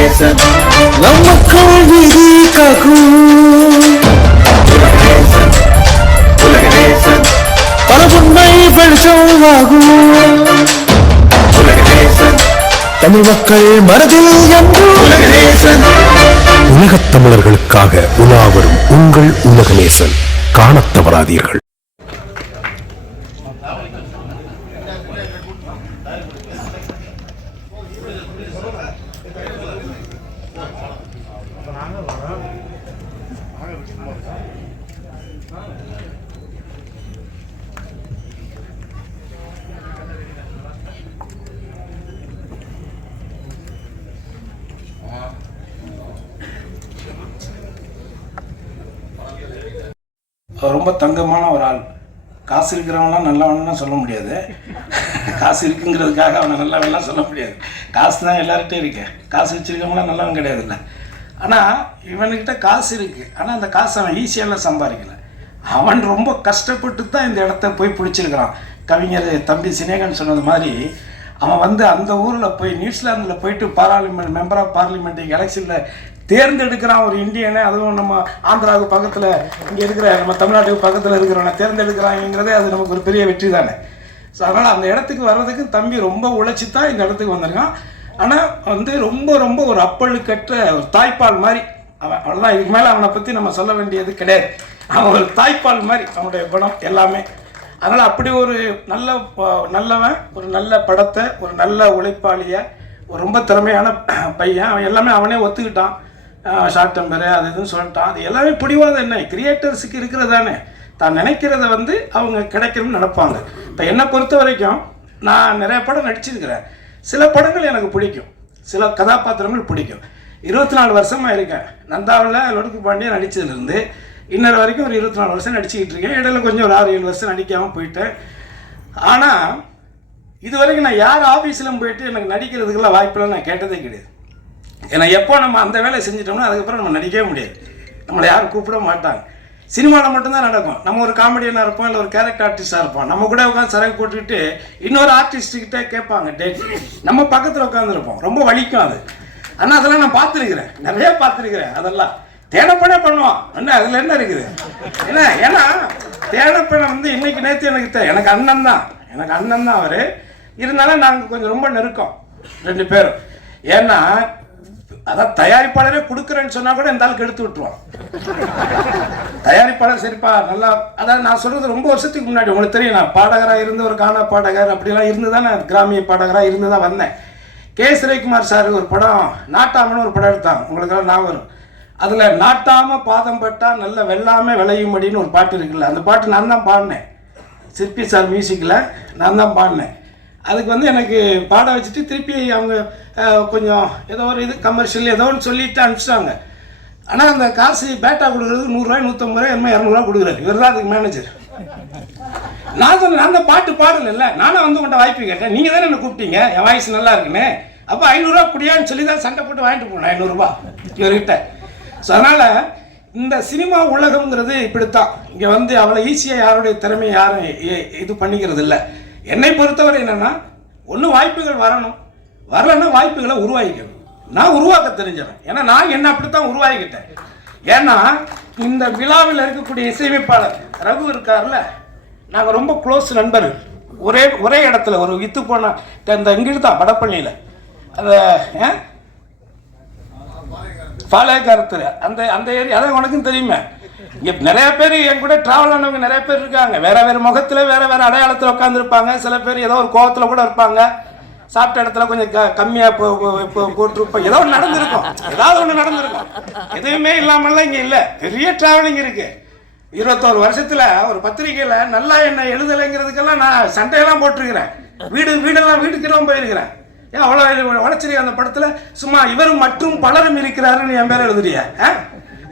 நமக்கள் விதி காக்கும் பரபுண்மை வெளிச்சமாகும் தமிழ் மக்கள் மனதில் என்று உலகத் தமிழர்களுக்காக உலாவரும் உங்கள் உலகநேசன். காணத் தவறாதீர்கள். ரொம்ப தங்கமான ஒரு ஆள். காசு இருக்கிறவங்களாம் நல்லவன்லாம் சொல்ல முடியாது. காசு இருக்குங்கிறதுக்காக அவனை நல்லவன்லாம் சொல்ல முடியாது. காசு தான் எல்லார்கிட்டையும் இருக்கு. காசு வச்சுருக்கவங்களாம் நல்லவன் கிடையாது இல்லை. ஆனால் இவன்கிட்ட காசு இருக்குது. ஆனால் அந்த காசு அவன் ஈஸியாலாம் சம்பாதிக்கலை. அவன் ரொம்ப கஷ்டப்பட்டு தான் இந்த இடத்த போய் பிடிச்சிருக்கிறான். கவிஞர் தம்பி சினேகன் சொன்னது மாதிரி அவன் வந்து அந்த ஊரில் போய் நியூசிலாந்தில் போயிட்டு பார்லிமெண்ட் மெம்பர் ஆஃப் பார்லிமெண்ட் எலெக்ஷனில் தேர்ந்தெடுக்கிறான் ஒரு இந்தியனை. அதுவும் நம்ம ஆந்திராவுக்கு பக்கத்தில் இங்கே இருக்கிற நம்ம தமிழ்நாட்டுக்கு பக்கத்தில் இருக்கிறவனை தேர்ந்தெடுக்கிறாங்கிறதே அது நமக்கு ஒரு பெரிய வெற்றி தானே. ஸோ அதனால் அந்த இடத்துக்கு வர்றதுக்கு தம்பி ரொம்ப உழைச்சி தான் இந்த இடத்துக்கு வந்திருக்கான். ஆனால் வந்து ரொம்ப ரொம்ப ஒரு அப்பழுக்கற்ற ஒரு தாய்ப்பால் மாதிரி அவன். அவ்வளோதான், இதுக்கு மேலே அவனை பற்றி நம்ம சொல்ல வேண்டியது கிடையாது. அவன் ஒரு தாய்ப்பால் மாதிரி அவனுடைய குணம் எல்லாமே. அதனால் அப்படி ஒரு நல்லவன், ஒரு நல்ல படத்தை, ஒரு நல்ல உழைப்பாளியை, ஒரு ரொம்ப திறமையான பையன். அவன் எல்லாமே அவனே ஒத்துக்கிட்டான். ஷார்ட் டெம்பரு அது இதுன்னு சொல்லிட்டான். அது எல்லாமே பிடிவாதம் என்ன கிரியேட்டர்ஸுக்கு இருக்கிறதானே. தான் நினைக்கிறத வந்து அவங்க கிடைக்கணும்னு நினைப்பாங்க. இப்போ என்னை பொறுத்த வரைக்கும் நான் நிறைய படம் நடிச்சிருக்கிறேன். சில படங்கள் எனக்கு பிடிக்கும், சில கதாபாத்திரங்கள் பிடிக்கும். 24 வருஷமாக இருக்கேன். நந்தாவில் லொடுக்கு பாண்டியன் நடித்ததுலேருந்து இன்னொரு வரைக்கும் ஒரு 24 வருஷம் நடிச்சுக்கிட்டு இருக்கேன். இடையில கொஞ்சம் ஒரு 6-7 வருஷம் நடிக்காமல் போயிட்டேன். ஆனால் இது வரைக்கும் நான் யார் ஆஃபீஸில் போயிட்டு எனக்கு நடிக்கிறதுக்கெல்லாம் வாய்ப்பெல்லாம் நான் கேட்டதே கிடையாது. ஏன்னா எப்போ நம்ம அந்த வேலையை செஞ்சிட்டோம்னா அதுக்கப்புறம் நம்ம நடிக்கவே முடியாது. நம்மளை யாரும் கூப்பிட மாட்டாங்க. சினிமாவில் மட்டும்தான் நடக்கும். நம்ம ஒரு காமெடியனாக இருப்போம், இல்லை ஒரு கேரக்டர் ஆர்டிஸ்டாக இருப்போம். நம்ம கூட உட்காந்து சரக்கு போட்டுக்கிட்டு இன்னொரு ஆர்டிஸ்ட்டுக்கிட்டே கேட்பாங்க டேட். நம்ம பக்கத்தில் உட்காந்துருப்போம். ரொம்ப வலிக்கும் அது. ஆனால் அதெல்லாம் நான் பார்த்துருக்கிறேன், நிறைய பார்த்துருக்கிறேன். அதெல்லாம் தேனப்பனே பண்ணுவான். என்ன அதில் என்ன இருக்குது? ஏன்னா தேனப்பனை வந்து இன்னைக்கு நேற்று எனக்கு அண்ணன் தான் அவர். இருந்தாலும் நாங்கள் கொஞ்சம் ரொம்ப நெருக்கம் 2 பேரும். ஏன்னா அதான் தயாரிப்பாளரே கொடுக்குறேன்னு சொன்னால் கூட இந்த ஆளுக்கு எடுத்து விட்டுருவான். தயாரிப்பாளர் சரிப்பா நல்லா, அதாவது நான் சொல்கிறது ரொம்ப வருஷத்துக்கு முன்னாடி உங்களுக்கு தெரியும். நான் பாடகராக இருந்து ஒரு கானா பாடகர் அப்படிலாம் இருந்து தான் நான் கிராமிய பாடகராக இருந்து தான் வந்தேன். கே. சுரேகுமார் சார் ஒரு படம் நாட்டாமன்னு ஒரு படம் எடுத்தாங்க, உங்களுக்கெல்லாம் நான் வரும். அதில் நாட்டாமல் பாதம் பட்டா நல்ல வெள்ளாமல் விளையும்படின்னு ஒரு பாட்டு இருக்குல்ல, அந்த பாட்டு நான் தான் பாடினேன். சிற்பி சார் மியூசிக்கில் நான் தான் பாடினேன். அதுக்கு வந்து எனக்கு பாட வச்சுட்டு திருப்பி அவங்க கொஞ்சம் ஏதோ ஒரு இது கமர்ஷியல் ஏதோ ஒன்று சொல்லிட்டு அனுப்பிச்சிட்டாங்க. ஆனால் அந்த காசு பேட்டா கொடுக்குறது 100 ரூபாய் 150 ரூபாய் என்ன 200 ரூபா கொடுக்குறாரு. இவர் தான் அதுக்கு மேனேஜர். நான் அந்த பாட்டு பாடல, நானும் வந்து உங்கள்கிட்ட வாய்ப்பு கேட்டேன். நீங்கள் தானே என்ன கூப்பிட்டீங்க, என் வாய்ஸ் நல்லா இருக்குன்னு. அப்போ 500 ரூபா குடியான்னு சொல்லி தான் சண்டை போட்டு வாங்கிட்டு போனேன் 500 ரூபா இவர்கிட்ட. ஸோ அதனால் இந்த சினிமா உலகம்ங்கிறது இப்படித்தான். இங்கே வந்து அவ்வளோ ஈஸியாக யாருடைய திறமையை யாரும் இது பண்ணிக்கிறது இல்லை. என்னை பொறுத்தவரை என்னென்னா, ஒன்று வாய்ப்புகள் வரலைன்னா வாய்ப்புகளை உருவாக்கிக்கணும். நான் உருவாக்க தெரிஞ்சவன். ஏன்னா நான் என்ன அப்படித்தான் உருவாக்கிட்டேன். ஏன்னா இந்த விழாவில் இருக்கக்கூடிய இசையமைப்பாளர் ரகு இருக்கார்ல, நாங்கள் ரொம்ப க்ளோஸ் நண்பர்கள். ஒரே இடத்துல ஒரு வித்து போன இந்த இங்கிட்டு தான் வடப்பள்ளியில் அந்த பாளையக்காரத்தில் அந்த ஏரியா, அதான் உனக்கும் தெரியுமே. இங்கே நிறைய பேர் என் கூட ட்ராவல் ஆனவங்க நிறைய பேர் இருக்காங்க. வேறு முகத்தில் வேறு அடையாளத்தில் உட்காந்துருப்பாங்க. சில பேர் ஏதோ ஒரு கோவத்தில் கூட இருப்பாங்க. சாப்பிட்ட இடத்துல கொஞ்சம் கம்மியாக போட்டிருப்போம். ஏதோ ஒன்று நடந்திருக்கும், எதுவுமே இல்லாமல்லாம் இங்கே இல்லை. பெரிய ட்ராவலிங் இருக்குது. 21 வருஷத்தில் ஒரு பத்திரிகையில் நல்லா என்ன எழுதலைங்கிறதுக்கெல்லாம் நான் சண்டையெல்லாம் போட்டிருக்கிறேன். வீட்டுக்கெல்லாம் போயிருக்கிறேன். ஏன் அவ்வளோ உழைச்சிருக்க அந்த படத்தில் சும்மா இவரும் மற்றும் பலரும் இருக்கிறாருன்னு என் பேர் எழுதுறியா?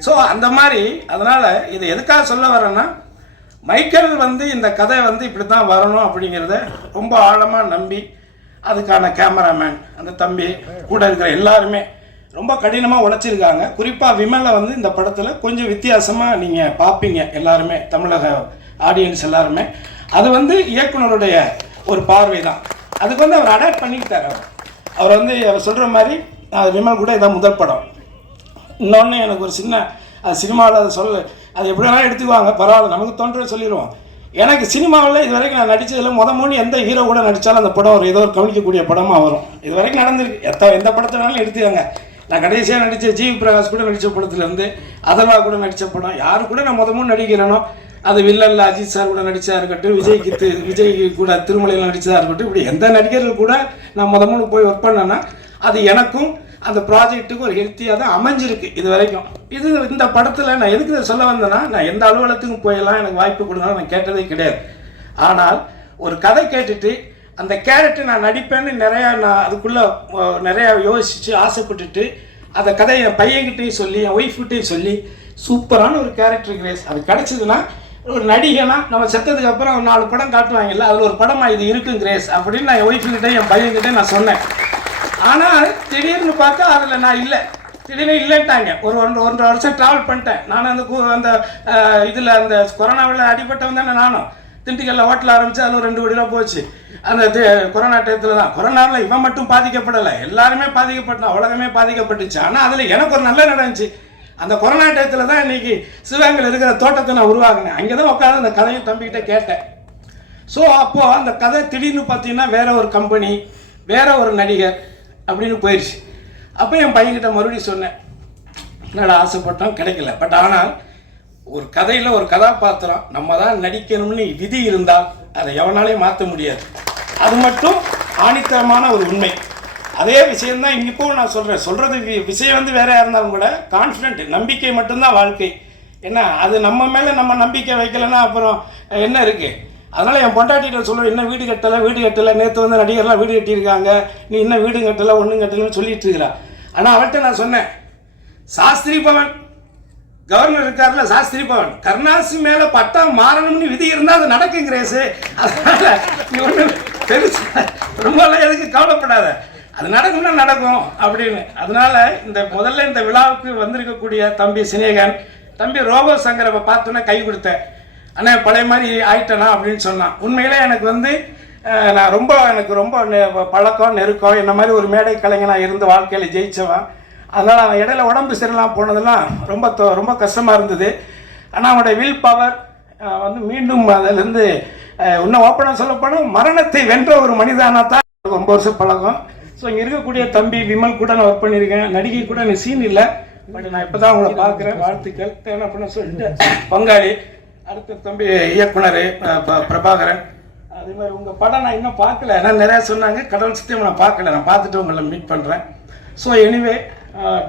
ஸோ அந்த மாதிரி. அதனால் இதை எதுக்காக சொல்ல வரேன்னா, மைக்கேல் வந்து இந்த கதை வந்து இப்படி தான் வரணும் அப்படிங்கிறத ரொம்ப ஆழமாக நம்பி அதுக்கான கேமராமேன் அந்த தம்பி கூட இருக்கிற எல்லாருமே ரொம்ப கடினமாக உழைச்சிருக்காங்க. குறிப்பாக விமலை வந்து இந்த படத்தில் கொஞ்சம் வித்தியாசமாக நீங்கள் பார்ப்பீங்க எல்லாருமே, தமிழக ஆடியன்ஸ் எல்லாருமே. அது வந்து இயக்குனருடைய ஒரு பார்வை தான். அதுக்கு வந்து அவர் அடாப்ட் பண்ணிக்கிட்டார். அவர் வந்து அவர் சொல்கிற மாதிரி அது விமல் கூட இதான் முதல் படம். இன்னொன்று எனக்கு ஒரு சின்ன அது சினிமாவில் அதை அது எப்படி வேணாலும் எடுத்துக்குவாங்க, பரவாயில்ல, நமக்கு தோன்றதை சொல்லிடுவோம். எனக்கு சினிமாவில் இது வரைக்கும் நான் நடித்ததில் மூணு எந்த ஹீரோ கூட நடித்தாலும் அந்த படம் ஏதோ ஒரு கவனிக்கக்கூடிய படமாக வரும். இது வரைக்கும் நடந்திருக்கு. எந்த படத்தை வேணாலும் எடுத்துக்காங்க. நான் கடைசியாக நடித்த ஜிவி பிரகாஷ் கூட நடித்த படத்துலேருந்து அதர்வா கூட நடித்த படம், யாரு கூட நான் மூணு நடிக்கிறேனோ அது வில்லனில் அஜித் சார் கூட நடித்ததாக இருக்கட்டும், விஜய் கூட திருமலையில் நடித்ததாக இருக்கட்டும், இப்படி எந்த நடிகர்கள் கூட நான் மூணு போய் ஒர்க் பண்ணேன்னா அது எனக்கும் அந்த ப்ராஜெக்ட்டுக்கு ஒரு ஹெல்த்தியாக தான் அமைஞ்சிருக்கு இது வரைக்கும். இந்த படத்தில் நான் எதுக்கு இதை சொல்ல வந்தேன்னா, நான் எந்த அலுவலகத்துக்கும் போயெல்லாம் எனக்கு வாய்ப்பு கொடுங்க நான் கேட்டதே கிடையாது. ஆனால் ஒரு கதை கேட்டுட்டு அந்த கேரக்டர் நான் நடிப்பேன்னு நான் அதுக்குள்ளே நிறையா யோசித்து ஆசைப்பட்டுட்டு அந்த கதையை என் பையன்கிட்டையும் சொல்லி என் ஒய்ஃப்கிட்டையும் சொல்லி சூப்பரான ஒரு கேரக்டர் கிரேஸ் அது கிடச்சிதுன்னா, ஒரு நடிகனா நம்ம செத்ததுக்கு அப்புறம் ஒரு 4 படம் காட்டுவாங்கல்ல, அதில் ஒரு படமாக இது இருக்கும் கிரேஸ் அப்படின்னு நான் என் ஒய்ஃப்கிட்டே என் பையன்கிட்டே நான் சொன்னேன். ஆனால் திடீர்னு பார்த்தா அதில் நான் இல்லை, திடீர்னு இல்லைன்ட்டாங்க. ஒரு 1.5 வருஷம் ட்ராவல் பண்ணிட்டேன் நான். அந்த இதில் அந்த கொரோனாவில் அடிபட்டவன் தானே நானும். திண்டுக்கல்ல ஹோட்டல் ஆரம்பித்து அதில் 2 கோடி ரூபா போச்சு அந்த கொரோனா டயத்தில் தான். கொரோனாவில் இவன் மட்டும் பாதிக்கப்படலை, எல்லாருமே பாதிக்கப்பட்டான், உலகமே பாதிக்கப்பட்டுச்சு. ஆனால் அதில் எனக்கு ஒரு நல்ல நடந்துச்சு. அந்த கொரோனா டயத்தில் தான் இன்றைக்கி சிவகங்கையில் இருக்கிற தோட்டத்தை நான் உருவாக்கினேன். அங்கே தான் உட்காந்து அந்த கதையை தம்பிக்கிட்ட கேட்டேன். ஸோ அப்போது அந்த கதை திடீர்னு பார்த்தீங்கன்னா வேற ஒரு கம்பெனி, வேற ஒரு நடிகர் அப்படின்னு போயிடுச்சு. அப்போ என் பையன்கிட்ட மறுபடியும் சொன்னேன், என்னடா ஆசைப்பட்டோம் கிடைக்கல, பட் ஆனால் ஒரு கதையில் ஒரு கதாபாத்திரம் நம்ம தான் நடிக்கணும்னு விதி இருந்தால் அதை எவனாலையும் மாற்ற முடியாது. அது மட்டும் ஆணித்தரமான ஒரு உண்மை. அதே விஷயம்தான் இப்போவும் நான் சொல்கிறது விஷயம் வேறையாக இருந்தாலும் கூட கான்ஃபிடென்ட், நம்பிக்கை மட்டும்தான் வாழ்க்கை. ஏன்னா அது நம்ம மேலே நம்ம நம்பிக்கை வைக்கலைன்னா அப்புறம் என்ன இருக்குது. அதனால் என் பொண்டாட்டிகிட்ட சொல்லுவேன், இன்னும் வீடு கட்டலை, நேற்று நடிகர்லாம் வீடு கட்டியிருக்காங்க, நீ இன்னும் வீடு கட்டலை ஒன்றும் கட்டலைன்னு சொல்லிட்டு இருக்கிறா. ஆனால் அவர்கிட்ட நான் சொன்னேன், சாஸ்திரி பவன் கவர்னர் இருக்காருல, சாஸ்திரி பவன் கருணாசி மேலே பட்டா மாறணும்னு விதி இருந்தால் அது நடக்கும் கிரேஸு. அதனால் நீ ஒன்று பெருசு ரொம்பலாம் எதுக்கு கவலைப்படாத, அது நடக்கும்னா நடக்கும் அப்படின்னு. அதனால் முதல்ல இந்த விழாவுக்கு வந்திருக்கக்கூடிய தம்பி சினேகன், தம்பி ரோபோ சங்கரை பார்த்தோன்னே கை கொடுத்தேன். ஆனால் பழைய மாதிரி ஆயிட்டேனா அப்படின்னு சொன்னான். உண்மையிலே எனக்கு நான் எனக்கு ரொம்ப பழக்கம் நெருக்கம், என்ன மாதிரி ஒரு மேடை கலைஞனாக இருந்து வாழ்க்கையில் ஜெயித்தவன். அதனால் அவன் இடையில உடம்பு சரியில்லாமல் போனதெல்லாம் ரொம்ப கஷ்டமாக இருந்தது. ஆனால் அவனுடைய வில் பவர் மீண்டும் அதிலேருந்து இன்னும் ஓப்பனாக சொல்லப்போனால் மரணத்தை வென்ற ஒரு மனிதனாக தான் 9 வருஷம் பழக்கம். ஸோ இங்கே இருக்கக்கூடிய தம்பி விமல் கூட நான் ஒர்க் பண்ணியிருக்கேன். நடிகை கூட எனக்கு சீன் இல்லை, பட் நான் இப்போ தான் அவங்கள பார்க்குறேன். வாழ்த்துக்கள் தேவை பண்ண சொல்லிட்டு பங்காளி. அடுத்த தம்பி இயக்குனர் பிரபாகரன். அதே மாதிரி உங்கள் படம் நான் இன்னும் பார்க்கல, நான் நிறையா சொன்னாங்க, கடவுள் சத்தியம் நான் பார்க்கல, நான் பார்த்துட்டு உங்களை மீட் பண்ணுறேன். ஸோ எனிவே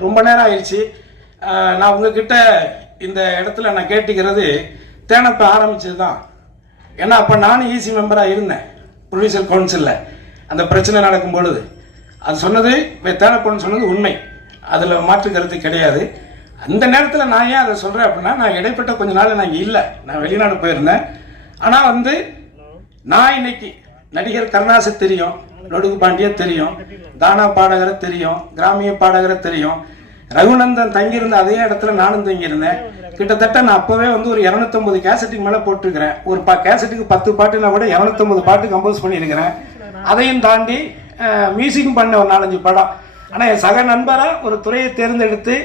ரொம்ப நேரம் ஆயிடுச்சு. நான் உங்ககிட்ட இந்த இடத்துல நான் கேட்டுக்கிறது தேனப்ப ஆரம்பிச்சது தான். ஏன்னா அப்போ நானும் ஈசி மெம்பராக இருந்தேன் ப்ரொடியூசர் கவுன்சிலில். அந்த பிரச்சனை நடக்கும் பொழுது அது சொன்னது தேனப்பன்னு சொன்னது உண்மை, அதில் மாற்று கருத்து கிடையாது. அந்த நேரத்தில் நான் ஏன் அதை சொல்கிறேன் அப்படின்னா, நான் இடைப்பட்ட கொஞ்ச நாள் நான் இங்கே இல்லை, நான் வெளிநாடு போயிருந்தேன். ஆனால் நான் இன்னைக்கு நடிகர் கருணாசை தெரியும், லொடுகு பாண்டியை தெரியும், கானா பாடகரை தெரியும், கிராமிய பாடகரை தெரியும். ரகுநந்தன் தங்கியிருந்த அதே இடத்துல நானும் தங்கியிருந்தேன். கிட்டத்தட்ட நான் அப்போவே ஒரு 250 கேசட்டுக்கு மேலே போட்டிருக்கிறேன். ஒரு கேசட்டுக்கு 10 பாட்டுனா கூட 250 பாட்டு கம்போஸ் பண்ணியிருக்கிறேன். அதையும் தாண்டி மியூசிக்கும் பண்ண ஒரு 4-5 படம். ஆனால் என் சக நண்பராக ஒரு துறையை தேர்ந்தெடுத்து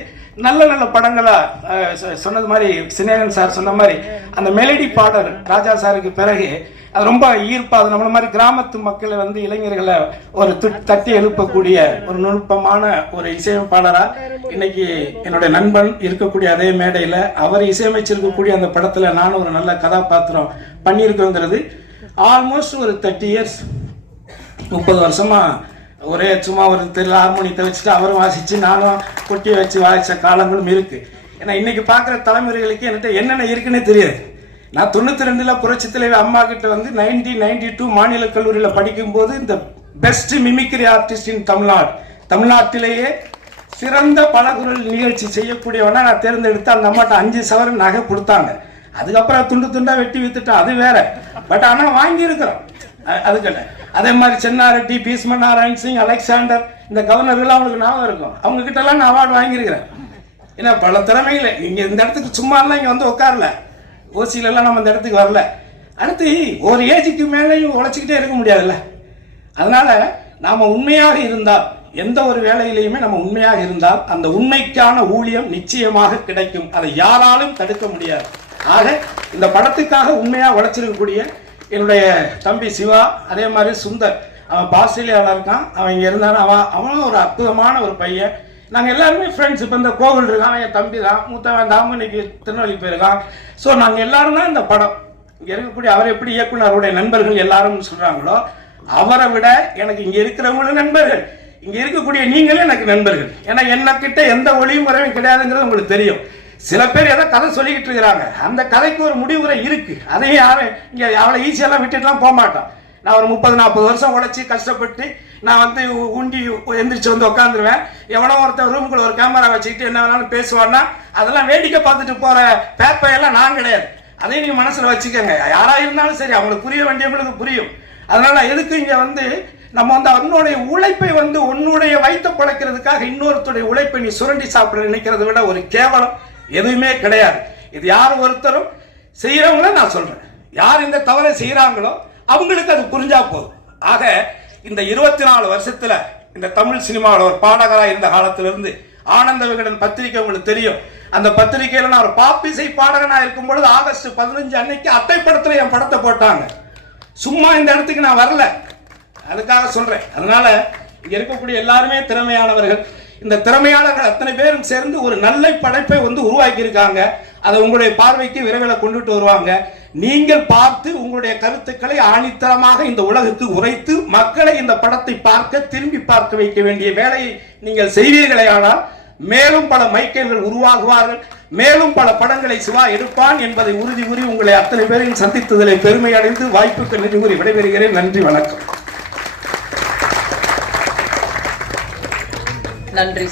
நல்ல நல்ல படங்களாக சொன்னது மாதிரி சினேகன் சார் சொன்ன மாதிரி அந்த மெலடி பாடல் ராஜா சாருக்கு பிறகு அது ரொம்ப ஈர்ப்பாக, அது நம்மள மாதிரி கிராமத்து மக்களை இளைஞர்களை ஒரு தட்டி எழுப்பக்கூடிய ஒரு நுட்பமான ஒரு இசையமைப்பாளராக இன்னைக்கு என்னுடைய நண்பன் இருக்கக்கூடிய அதே மேடையில் அவர் இசையமைச்சிருக்கக்கூடிய அந்த படத்தில் நானும் ஒரு நல்ல கதாபாத்திரம் பண்ணியிருக்கோங்கிறது ஆல்மோஸ்ட் ஒரு 30 இயர்ஸ் 30 வருஷமாக ஒரே சும்மா ஒரு ஹார்மோனியத்தை வச்சுட்டு அவரும் வாசித்து நானும் கொட்டியை வச்சு வாசித்த காலங்களும் இருக்குது. ஏன்னா இன்றைக்கி பார்க்குற தலைமுறைகளுக்கு என்கிட்ட என்னென்ன இருக்குன்னே தெரியாது. நான் 92 புரட்சி தலைவர் அம்மா கிட்ட 1992 மாநில கல்லூரியில் படிக்கும்போது இந்த பெஸ்ட் மிமிக்ரி ஆர்டிஸ்ட் இன் தமிழ்நாட்டிலேயே சிறந்த பலகுரல் நிகழ்ச்சி செய்யக்கூடியவனா நான் தேர்ந்தெடுத்து அந்த அம்மாட்ட 5 சவரன் நகை கொடுத்தாங்க. அதுக்கப்புறம் துண்டாக வெட்டி வித்துட்டோம், அது வேற. பட் ஆனால் வாங்கியிருக்கிறோம் அதுக்கிட்ட. அதே மாதிரி சென்னாரெட்டி, பீஸ்மன் நாராயண் சிங், அலெக்சாண்டர், இந்த கவர்னர்கள் அவங்களுக்கு ஞாபகம் இருக்கும். அவங்க கிட்டலாம் நான் அவார்டு வாங்கியிருக்கிறேன். ஏன்னா பல திறமைகளை இங்கே இந்த இடத்துக்கு சும்மாலாம் இங்கே உட்காரல, ஓசியிலலாம் நம்ம இந்த இடத்துக்கு வரல. அடுத்து ஒரு ஏஜுக்கு மேலேயும் உழைச்சிக்கிட்டே இருக்க முடியாதுல்ல. அதனால நாம் உண்மையாக இருந்தால் எந்த ஒரு வேலையிலையுமே நம்ம உண்மையாக இருந்தால் அந்த உண்மைக்கான ஊழியம் நிச்சயமாக கிடைக்கும். அதை யாராலும் தடுக்க முடியாது. ஆக இந்த படத்துக்காக உண்மையாக உழைச்சிருக்கக்கூடிய என்னுடைய தம்பி சிவா, அதே மாதிரி சுந்தர், அவன் ஆஸ்திரேலியாவில் இருக்கான், அவன் இங்கே இருந்தாலும் அவனும் ஒரு அற்புதமான ஒரு பையன். நாங்கள் எல்லாருமே ஃப்ரெண்ட்ஸ். இப்போ இந்த கோவில் இருக்கான், என் தம்பி தான், மூத்தவன் தாம இன்னைக்கு திருநெல்வேலி போயிருக்கான். ஸோ நாங்கள் எல்லாரும் தான் இந்த படம் இங்கே இருக்கக்கூடிய, அவர் எப்படி இயக்குனருடைய நண்பர்கள் எல்லாரும் சொல்கிறாங்களோ, அவரை விட எனக்கு இங்கே இருக்கிறவங்களும் நண்பர்கள், இங்கே இருக்கக்கூடிய நீங்களே எனக்கு நண்பர்கள். ஏன்னா என்னக்கிட்ட எந்த ஒளியும் முறையும் கிடையாதுங்கிறது உங்களுக்கு தெரியும். சில பேர் ஏதோ கதை சொல்லிக்கிட்டு இருக்கிறாங்க, அந்த கதைக்கு ஒரு முடிவுரை இருக்கு. அதையும் யாரும் இங்கே அவளை ஈஸியெல்லாம் விட்டுட்டுலாம் போக மாட்டான். நான் ஒரு 30-40 வருஷம் உழைச்சி கஷ்டப்பட்டு நான் வந்து உண்டி எந்திரிச்சு வந்து உட்காந்துருவேன். எவனோ ஒருத்தர் ரூமுக்குள்ள ஒரு கேமரா வச்சுக்கிட்டு என்ன வேணாலும் பேசுவான்னா அதெல்லாம் வேடிக்கை பார்த்துட்டு போற பேப்பையெல்லாம் நான் கிடையாது. அதையும் நீங்க மனசுல வச்சுக்கோங்க. யாரா இருந்தாலும் சரி, அவங்களுக்கு புரிய வேண்டியவங்களுக்கு புரியும். அதனால எதுக்கு இங்க வந்து நம்ம வந்து அவனுடைய உழைப்பை வந்து உன்னுடைய வயிற்ற பழைக்கிறதுக்காக இன்னொருத்தருடைய உழைப்பை நீ சுரண்டி சாப்பிட நினைக்கிறத விட ஒரு கேவலம் எதுவுமே கிடையாது. இது யார் ஒருத்தரும் செய்யறவங்கள நான் சொல்றேன், யார் இந்த தவறை செய்யறாங்களோ அவங்களுக்கு அது புரிஞ்சா போதும். ஆக இந்த 24 வருஷத்துல இந்த தமிழ் சினிமாவில் ஒரு பாடகராக இருந்த காலத்திலிருந்து ஆனந்த விகடன் பத்திரிகை உங்களுக்கு தெரியும். அந்த பத்திரிகையில நான் ஒரு பாப்பிசை பாடகனா இருக்கும் பொழுது ஆகஸ்ட் 15 அன்னைக்கு அட்டை படத்துல என் படத்தை போட்டாங்க. சும்மா இந்த இடத்துக்கு நான் வரல, அதுக்காக சொல்றேன். அதனால இங்க இருக்கக்கூடிய எல்லாருமே திறமையானவர்கள். இந்த திறமையாளர்கள் அத்தனை பேரும் சேர்ந்து ஒரு நல்ல படைப்பை வந்து உருவாக்கி இருக்காங்க. அதை உங்களுடைய பார்வைக்கு விரைவில் கொண்டுட்டு வருவாங்க. நீங்கள் பார்த்து உங்களுடைய கருத்துக்களை ஆணித்தரமாக இந்த உலகுக்கு உரைத்து மக்களை இந்த படத்தை பார்க்க திரும்பி பார்க்க வைக்க வேண்டிய வேலையை நீங்கள் செய்வீர்களே. ஆனால் மேலும் பல மைக்கேல்கள் உருவாகுவார்கள், மேலும் பல படங்களை சிவா எடுப்பான் என்பதை உறுதி கூறி உங்களை அத்தனை பேரையும் சந்தித்ததிலே பெருமை அடைந்து வாய்ப்புக்கு நன்றி கூறி விடைபெறுகிறேன். நன்றி, வணக்கம். நன்றி.